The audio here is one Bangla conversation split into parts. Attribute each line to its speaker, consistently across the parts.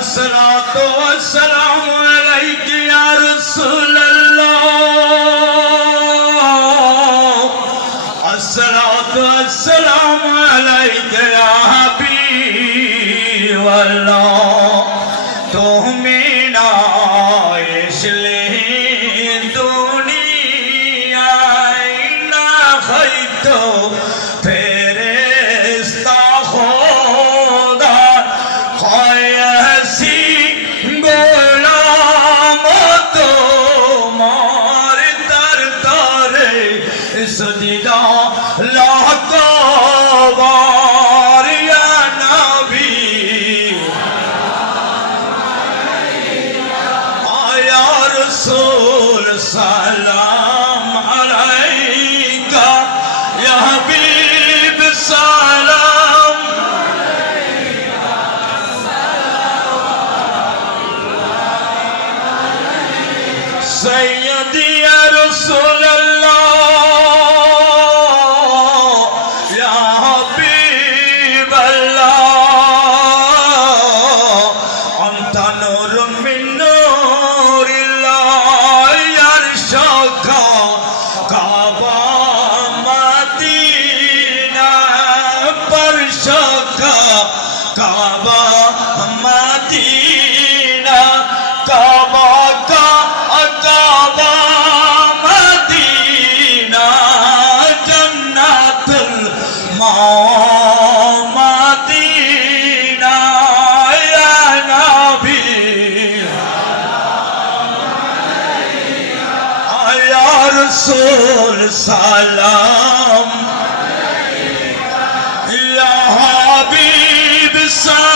Speaker 1: الصلاة والسلام 또 দাও রাসূল সালাম। ইয়া হাবিব সালাম।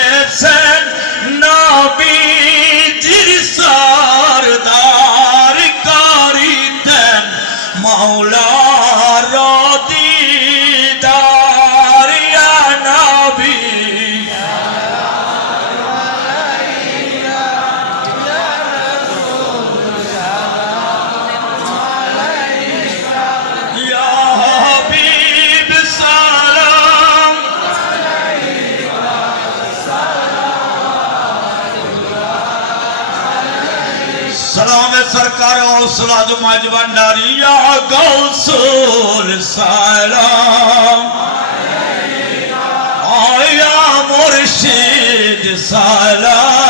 Speaker 1: Hazret Nabi सलाम सरकार औसलाद मजबंडारिया गौसूल सलाम आया मुर्शिद सलाम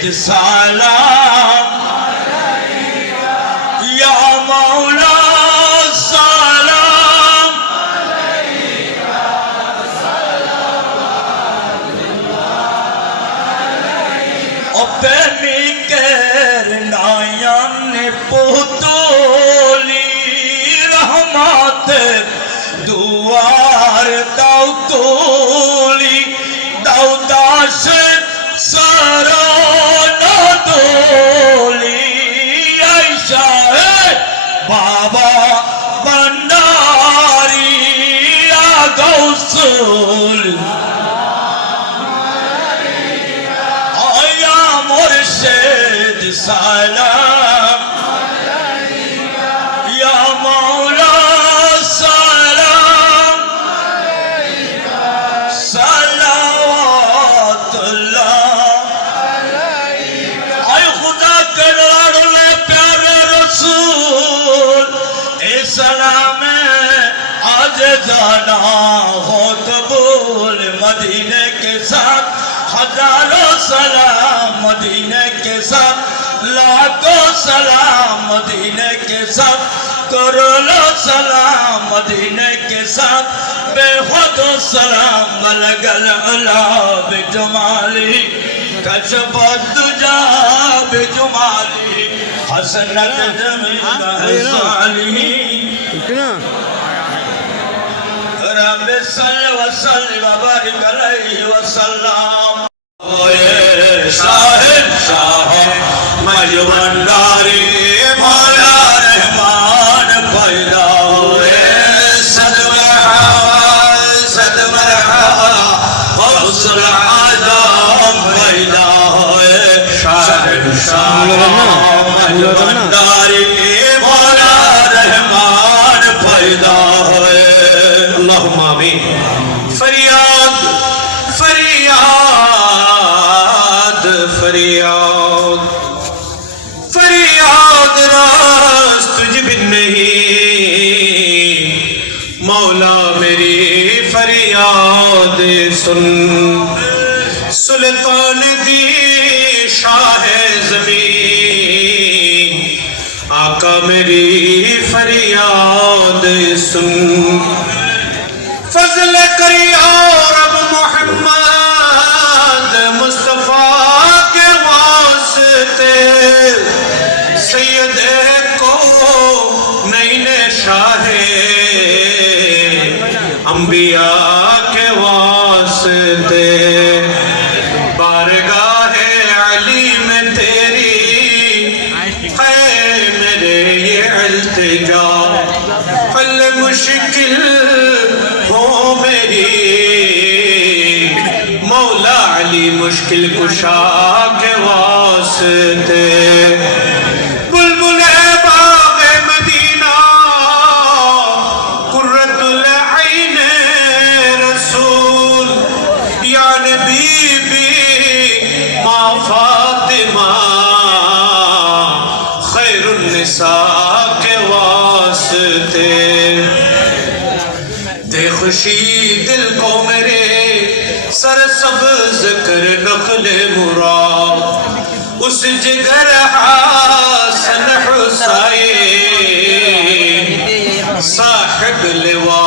Speaker 1: যে সালাম ইয়া মাওলা সালাম অপনিকের নয়ন পুতুলি রহমতের দুয়ার দাও তুলি দাও দাসের
Speaker 2: जाना हो कबूल मदीने के साथ हजारों सलाम मदीने के साथ लाखों सलाम मदीने के साथ करोड़ों सलाम मदीने के साथ बेखुद सलाम बलगल अला बेजुमाली कशफ दुजा बेजुमाली हसनत जमील हसाली رب صل وسلم وبارك عليه وسلم صاحب صاحب مجمن داری مولا رحمان پیدا ہوئے صد مرحبا صد مرحبا غوث العالم پیدا ہوئے صاحب سن سلطان دی شاہ زمین آقا میری فریاد سن मुश्किल हो मेरी मौला अली मुश्किल कुशा के वास्ते जिगर हासन हुसैन साहिब लिवा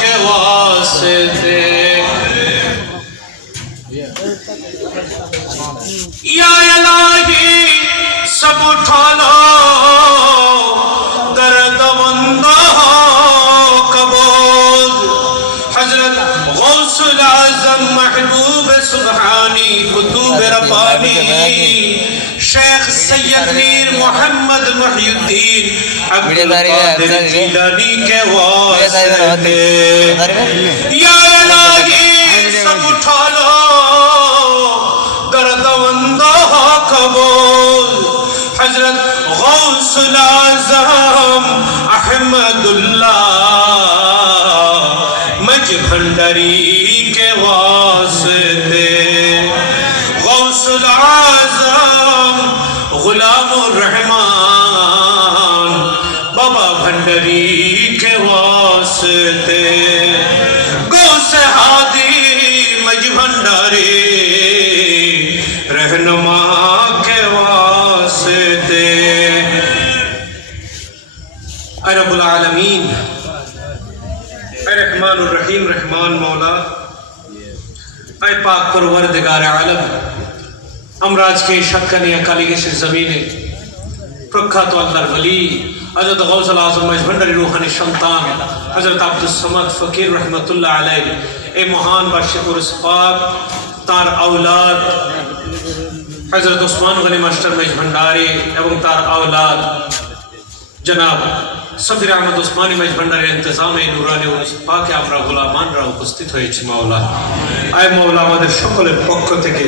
Speaker 2: के वास्ते या इलाही सब उठा लो Sayyid Mohammad Mohiuddin Abdul Qadir Jilani কে ওয়াসিতে ইয়া ইলাহি সব উঠা লো দর্দবন্দ কবুল। হযরত গৌসুল আজম আহমদুল্লাহ মজ ভণ্ডারী কে رہنما کے واسطے۔ اے رب العالمین، اے رحمان الرحیم، رحمان مولا، اے پاک پروردگار عالم امراج کے شکن یا کالی سے زمینیں پرکھا تو اللہ ولی، حضرت غوث العظم مجبندر روحانی شمطان حضرت عبد السمد فقیر رحمت اللہ علیہ، اے مہان باشکر اسفاق تار اولاد হজরত ওসমান গনি মাস্টার মেজ ভান্ডারি এবং তার আওলাদ জনাব সফির আহমদ ওসমানী মেজ ভান্ডারের ইন্তজামে নুরানি উরস পাকে আমরা গোলামানরা উপস্থিত হয়েছি, মাওলা। আয় মাওলা, আমাদের সকলের পক্ষ থেকে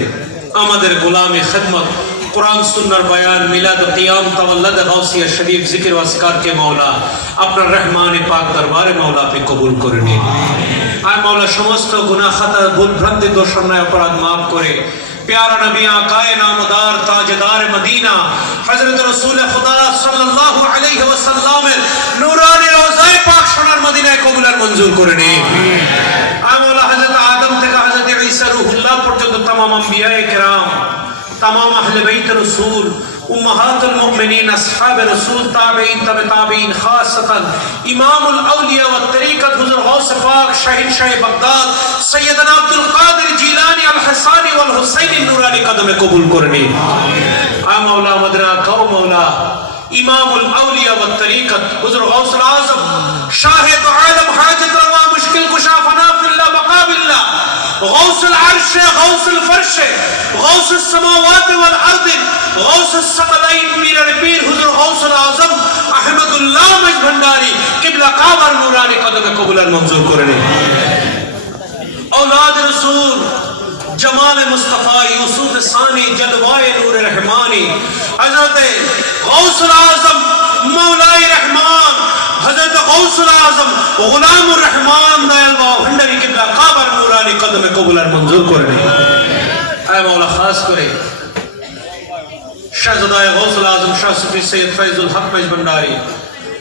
Speaker 2: আমাদের গোলামী, খেদমত, কোরআন, সুন্নার বয়ান, মিলাদ, কিয়াম, তাওয়াল্লাদ, গাউসিয়া শরীফ, জিকির ওয়াসকার কে মাওলা, আপনার রহমান পাক দরবারে মাওলা, আপনি কবুল করে নিন। আয় মাওলা, সমস্ত গুনাহ খাতা, ভুল ভ্রান্তি দোষ অন্যায় অপরাধ মাফ করে प्यारा नबी आकाए नामदार ताजदार मदीना हजरत रसूल खुदा সাল্লাল্লাহু আলাইহি ওয়াসাল্লামের নূরানি রওজায়ে পাক সোনার মদিনায় কবুল আর মঞ্জুর করে নিন আমলা হযরত আদম থেকে হযরত ঈসা রূহুল্লাহ পর্যন্ত तमाम अंबियाए किराम تمام أهل بيت الرسول امهات المؤمنين اصحاب الرسول تابعين تبع تابعين خاصه امام الاولياء والطريقة طریقت حضر غوث پاک شہن شاه بغداد سيدنا عبد القادر جیلانی الحصاني والحسين النوراني قدم قبول كرني امين آ مولا مدرا قوم مولا امام الاولياء والطريقة طریقت حضر غوث العظم شاهد عالم حاجت روا مشکل کشا فنا فی اللہ مقابل الله غوث العرش، غوث الفرش، غوث السماوات والارض غوث الثقلین میر ربیر حضر غوث العظم احمد اللہ مجھ بھنڈاری، قبلہ قابر نورانی قدر قبول المنظور کرنے اولاد رسول، جمال مصطفی یوسف ثانی، جلوائے نور رحمانی، حضرت غوث العظم مولائے رحمان، حضرت غوث العظم، غلام الرحمان دائل باو ہنڈری قبلہ কাবার নুরানি কদমে কবুল আর মঞ্জুর করে নিন আয় মাওলা, খাস করে। শাহজাদায় গৌসুল আজম, শাহ সুফি সৈয়দ ফৈজুল হক মজ ভন্ডারি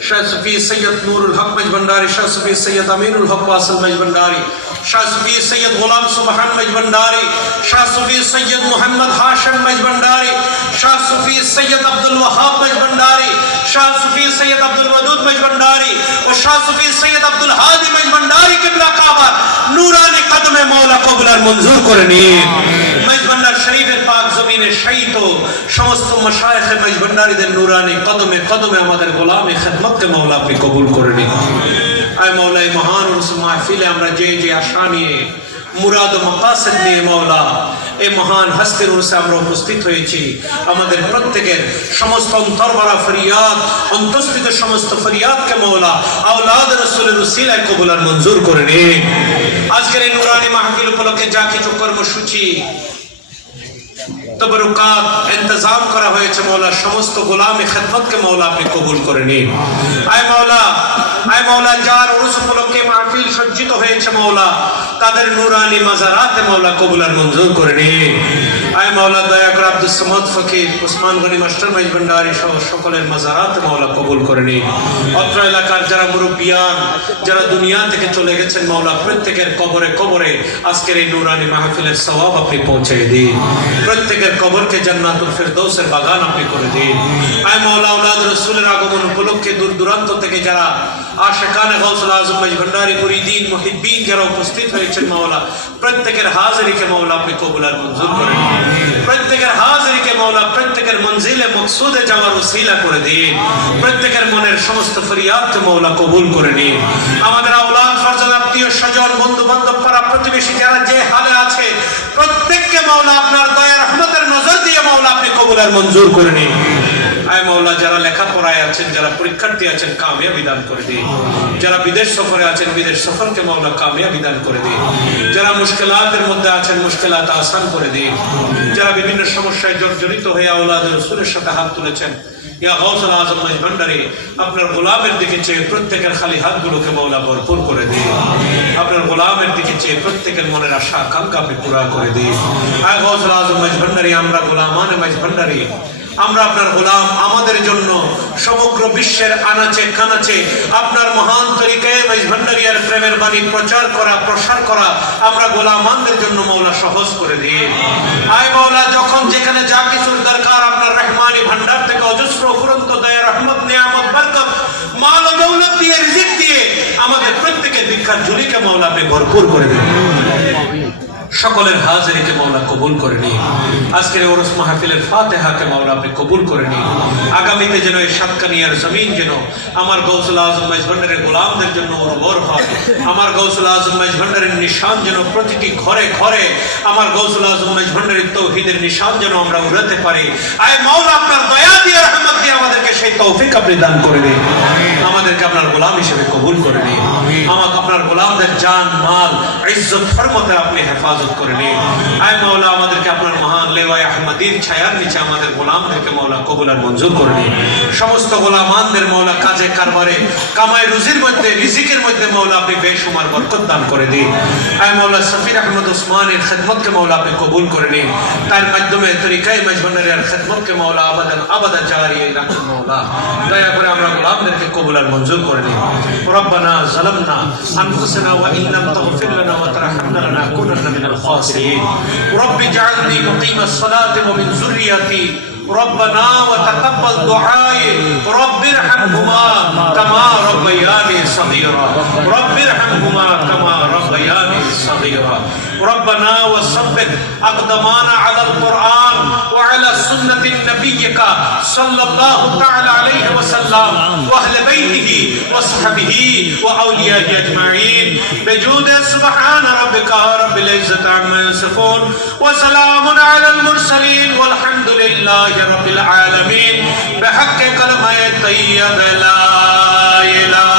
Speaker 2: শাহ সুফি সৈয়দ নুরুল হক মজ ভন্ডারি শাহ সুফি সৈয়দ আমিনুল হক ওয়াসিল মজ ভন্ডারি শাহ সুফি সৈয়দ গোলাম সুবহান মজ ভন্ডারি শাহ সুফি সৈয়দ মোহাম্মদ হাশম মজ ভন্ডারি শাহ সুফি সৈয়দ আব্দুল ওয়াহাব মজ ভন্ডারি শাহ সুফি সৈয়দ আব্দুল ওয়াদুদ মজ ভন্ডারি ও শাহ সুফি সৈয়দ আব্দুল হাদি মজ ভন্ডারি কিবলা কাবা নূরানি কদমে মাওলা কবুল আর মঞ্জুর করে নিন। মজবন্ডার শরীফের পাক জমিনে শায়িত সমস্ত মশায়েখে মজবন্ডারীদের নুরানি কদমে কদমে আমাদের গোলামে খেদমতকে মাওলা আপনি কবুল করে নিন। আয় মাওলা মহান উরুস মাহফিলে আমরা যে যে আশা নিয়ে মুরাদ মাকাসিদ নিয়ে মাওলা এই মহান হস্তের উরুসে আমরা উপস্থিত হয়েছি। আমাদের প্রত্যেকের সমস্ত অন্তর্বরা ফরিয়াদ অন্তঃস্থিত সমস্ত ফরিয়াদকে মাওলা আওলাদ রসুলের উসিলায় কবুল আর মঞ্জুর করে নিন আজকের এই নুরানি মাহফিল উপলক্ষে যা কিছু কর্মসূচি, তবরুকাত ইন্তজাম করা হয়েছে মাওলা সমস্ত গোলামে খেদমতকে মাওলা আপনি কবুল করে নিন। আয় মাওলা আয় মাওলা যার উপলক্ষে মাহফিল সজ্জিত হয়েছে মাওলা তাদের নুরানি মাজারাতে মাওলা কবুল আর মঞ্জুর করে নিন আয় মাওলা দয়া করে আব্দুল সামাদ ফকির উসমান গনি, মাস্টার সহ সকলের মাওলা কবুল করে নিন অত্র এলাকার যারা মুরব্বিয়ান, যারা দুনিয়া থেকে চলে গেছেন মাওলা প্রত্যেকের কবরে কবরে আজকের এই নুরানি মাহফিলের সওয়াব আপনি পৌঁছে দিন। প্রত্যেকের কবরকে জান্নাতুল ফেরদৌসের বাগান আপনি করে দিন। আয় আওলাদ রাসূলের আগমন উপলক্ষে দূর দূরান্ত থেকে যারা আশিকানে গাউসুল আজম ভান্ডারী মুরিদিন মুহিব্বিন যারা উপস্থিত হয়েছেন মাওলা প্রত্যেকের হাজিরিকে মাওলা আপনি কবুল আর মঞ্জুর করে দিন প্রত্যেকের হাজিরিকে মাওলা প্রত্যেকের মঞ্জিলে মকসুদে যাওয়ার ওসিলা করে দিন। প্রত্যেকের মনের সমস্ত ফরিয়াদকে মাওলা কবুল করে নিন। আমাদের আওলাদ ফরজাদ আত্মীয় স্বজন বন্ধু বান্ধব পাড়া প্রতিবেশী যারা যে হালে আছে প্রত্যেককে মাওলা আপনার দয়া রহমতের নজর দিয়ে মাওলা আপনি কবুল আর মঞ্জুর করে নিন। আয় মাওলা, যারা লেখাপড়ায় আছেন, যারা পরীক্ষার্থী আছেন, কামিয়াবি দান করে দিন। যারা বিদেশ সফরে আছেন, বিদেশ সফরকে মাওলা, কামিয়াবি দান করে দিন। যারা মুশকিলাতের মধ্যে আছেন, মুশকিলাত আসান করে দিন। যারা বিভিন্ন সমস্যায় জর্জরিত হয়ে আওলাদ রসুলের সাথে হাত তুলেছেন আপনার গোলামের দিকে চেয়ে প্রত্যেকের খালি হাতগুলোকে মাওলা ভরপুর করে দিন। আপনার গোলামের দিকে চেয়ে প্রত্যেকের মনের আশা আকাঙ্ক্ষা আপনি পুরা করে দিন। আয় গাউসুল আজম ভান্ডারী, আমরা গোলামান ভান্ডারী আমরা আপনার গোলাম, আমাদের জন্য সমগ্র বিশ্বের আনাচে কানাচে আপনার মহান তরিকায় ভান্ডারিয়ার প্রেমের বাণী প্রচার করা, প্রসার করা আমরা গোলামানদের জন্য মৌলা সহজ করে দিয়ে আয় মৌলা, যখন যেখানে যা কিছুর দরকার আপনার রহমানি ভান্ডার থেকে অজস্র অফুরন্ত দয়া, রহমত, নিয়ামত, বরকত, মাল দৌলত দিয়ে, রিজিক দিয়ে আমাদের প্রত্যেকের দীক্ষার ঝুলিকে মৌলা আপনি ভরপুর করে দিন। সকলের হাজিরিকে মাওলা কবুল করে নিন। আজকের ওরস মাহফিলের ফাতেহাকে মাওলা আপনি কবুল করে নিন। আগামীতে যেন এই সাতকানিয়ার জমিন যেন আমার গৌসুল আজম ভান্ডারের গোলামদের জন্য উর্বর হয়, আমার গৌসুল আজম ভান্ডারের নিশান যেন প্রতিটি ঘরে ঘরে, আমার গৌসুল আজম ভান্ডারের তৌহিদের নিশান যেন আমরা উড়াতে পারি। আয় মাওলা, আপনার দয়া দিয়ে, রহমত দিয়ে আমাদেরকে সেই তৌফিক আপনি দান করে দিন। আমাদেরকে আপনার গোলাম হিসেবে কবুল করে নিন। আমাকে আপনার গোলামদের জান, মাল, ইজ্জত, হরমতে আপনি হেফাজত হেফাজত করে নিন আয় মাওলা আমাদেরকে আপনার মহান লেওয়ায় আহমদির ছায়ার নিচে আমাদের গোলামদেরকে মাওলা কবুল আর মঞ্জুর করে নিন সমস্ত গোলামানদের মাওলা কাজে কারবারে কামাই রুজির মধ্যে রিজিকের মধ্যে মাওলা আপনি বেসুমার বরকত দান করে দিন আয় মাওলা সফির আহমদ ওসমানের খেদমতকে মাওলা আপনি কবুল করে নিন তার মাধ্যমে তরিকায় মজবনের খেদমতকে মাওলা আবাদান আবাদা জারি রাখুন মাওলা দয়া করে আমরা গোলামদেরকে কবুল আর মঞ্জুর করে নিন ربنا ظلمنا انفسنا وان لم تغفر لنا وترحمنا لنكونن من الخاسرين. رب اجعلني مقيم الصلاة ومن ذريتي. ربنا وتقبل دعائي. رب ارحمهما كما ربياني صغيرا. رب ارحمهما كما صغيرا ربنا وثبت اقدامنا على القرآن وعلى سنة نبيك صلى الله تعالى عليه وسلم. وأهل بيته وصحبه واوليائه أجمعين. بجود سبحان ربك رب العزة عما يصفون. وسلام على المرسلين والحمد لله رب العالمين. بحق كلمة طيبة لا إله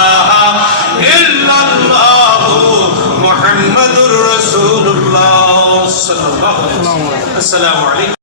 Speaker 2: السلام علیکم۔